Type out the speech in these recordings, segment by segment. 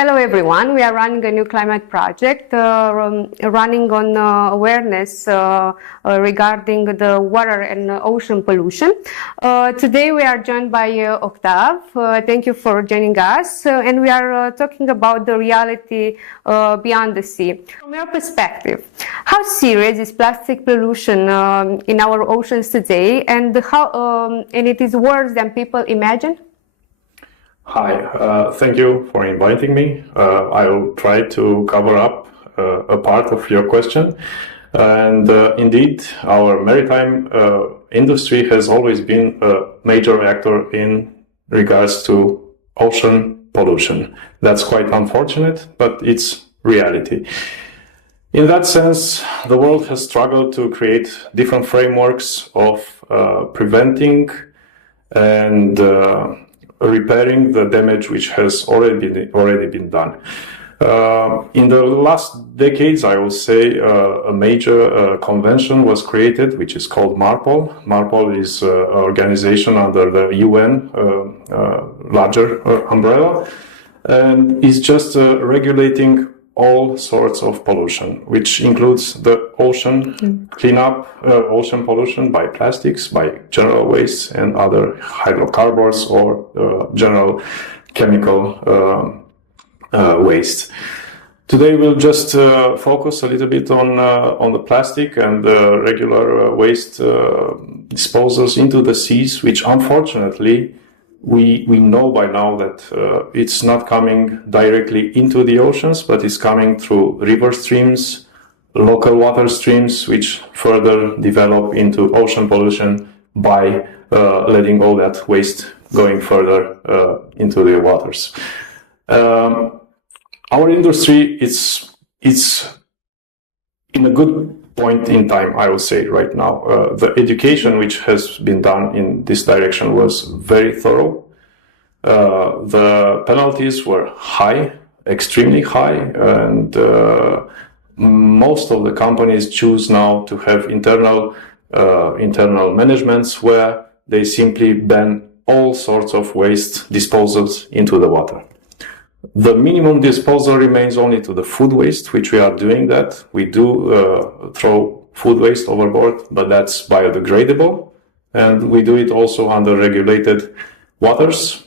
Hello everyone, we are running a new climate project running on awareness regarding the water and ocean pollution. Today we are joined by Octav. Thank you for joining us, and we are talking about the reality beyond the sea. From your perspective, how serious is plastic pollution in our oceans today, and how and it is worse than people imagine? Hi, thank you for inviting me. I will try to cover up a part of your question. And indeed, our maritime industry has always been a major actor in regards to ocean pollution. That's quite unfortunate, but it's reality. In that sense, the world has struggled to create different frameworks of preventing and repairing the damage which has already been done. In the last decades, I will say a major convention was created, which is called MARPOL. MARPOL is an organization under the UN, larger umbrella, and is just regulating all sorts of pollution, which includes the ocean cleanup, ocean pollution by plastics, by general waste and other hydrocarbons or general chemical waste. Today we'll just focus a little bit on the plastic and the regular waste disposals into the seas, which unfortunately we know by now that it's not coming directly into the oceans, but it's coming through river streams, local water streams, which further develop into ocean pollution by letting all that waste going further into the waters. Our industry is in a good point in time, I would say, right now. The education which has been done in this direction was very thorough. The penalties were high, extremely high, and most of the companies choose now to have internal managements where they simply ban all sorts of waste disposals into the water. The minimum disposal remains only to the food waste, which we are doing that. We do throw food waste overboard, but that's biodegradable. And we do it also under regulated waters.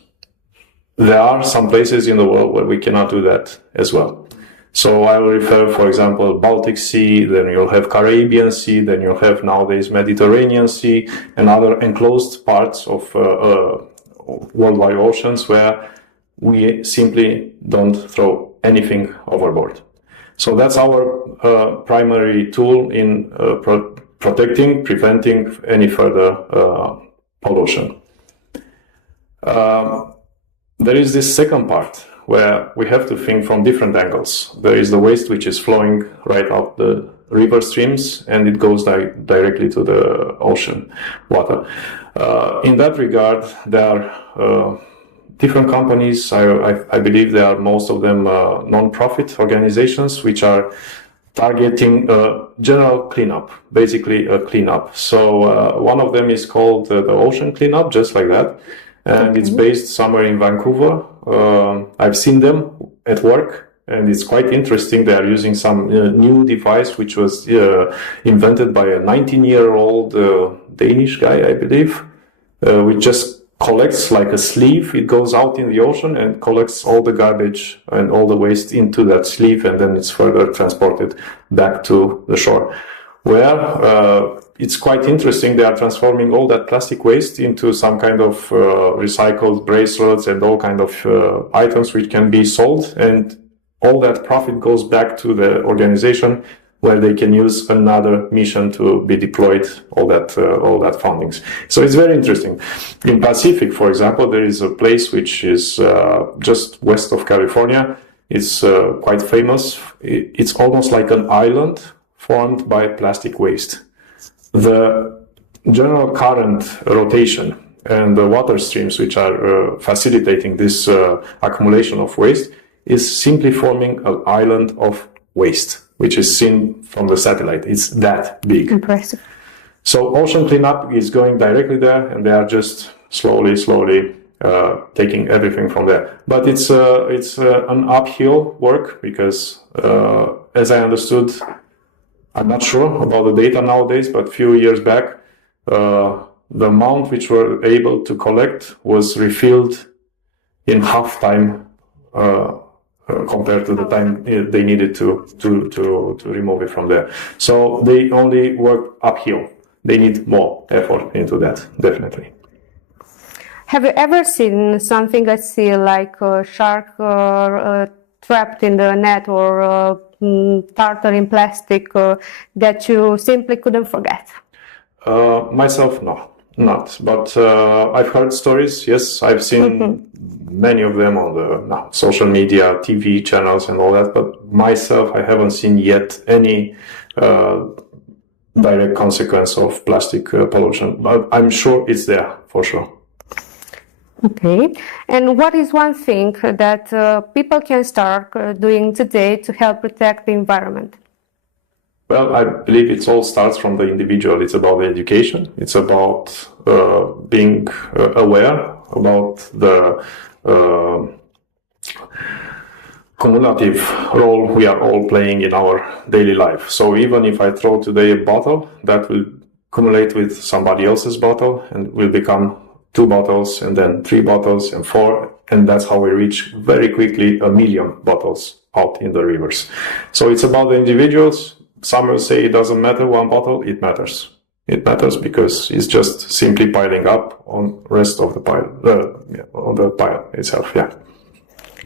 There are some places in the world where we cannot do that as well. So I will refer, for example, Baltic Sea, then you'll have Caribbean Sea, then you'll have nowadays Mediterranean Sea and other enclosed parts of worldwide oceans where we simply don't throw anything overboard. So that's our primary tool in protecting, preventing any further pollution. There is this second part where we have to think from different angles. There is the waste which is flowing right out the river streams, and it goes directly to the ocean water. In that regard, there are different companies. I believe there are most of them non-profit organizations which are targeting general cleanup, basically a cleanup. So one of them is called the Ocean Cleanup, just like that, and it's based somewhere in Vancouver. I've seen them at work, and it's quite interesting. They are using some new device which was invented by a 19-year-old Danish guy, I believe, which just collects like a sleeve. It goes out in the ocean and collects all the garbage and all the waste into that sleeve, and then it's further transported back to the shore. Where it's quite interesting, they are transforming all that plastic waste into some kind of recycled bracelets and all kind of items which can be sold, and all that profit goes back to the organization where they can use another mission to be deployed, all that fundings. So it's very interesting. In Pacific, for example, there is a place which is just west of California. It's quite famous. It's almost like an island formed by plastic waste. The general current rotation and the water streams which are facilitating this accumulation of waste is simply forming an island of waste, which is seen from the satellite. It's that big. Impressive. So ocean cleanup is going directly there, and they are just slowly taking everything from there. But it's an uphill work because, as I understood, I'm not sure about the data nowadays, but a few years back, the amount which we're able to collect was refilled in half time compared to the time they needed to remove it from there. So they only work uphill. They need more effort into that, definitely. Have you ever seen something at sea like a shark trapped in the net or tartar in plastic that you simply couldn't forget? Myself, no, not. But I've heard stories. Yes, I've seen many of them on the social media, TV channels and all that. But myself, I haven't seen yet any direct consequence of plastic pollution. But I'm sure it's there, for sure. Okay. And what is one thing that people can start doing today to help protect the environment? Well, I believe it all starts from the individual. It's about the education. It's about being aware about the cumulative role we are all playing in our daily life. So even if I throw today a bottle, that will accumulate with somebody else's bottle and will become 2 bottles and then 3 bottles and 4. And that's how we reach very quickly 1 million bottles out in the rivers. So it's about the individuals. Some will say it doesn't matter, 1 bottle. It matters. It matters because it's just simply piling up on rest of the pile, on the pile itself. Yeah.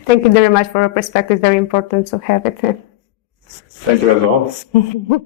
Thank you very much for your perspective. It's very important to have it. Thank you as well.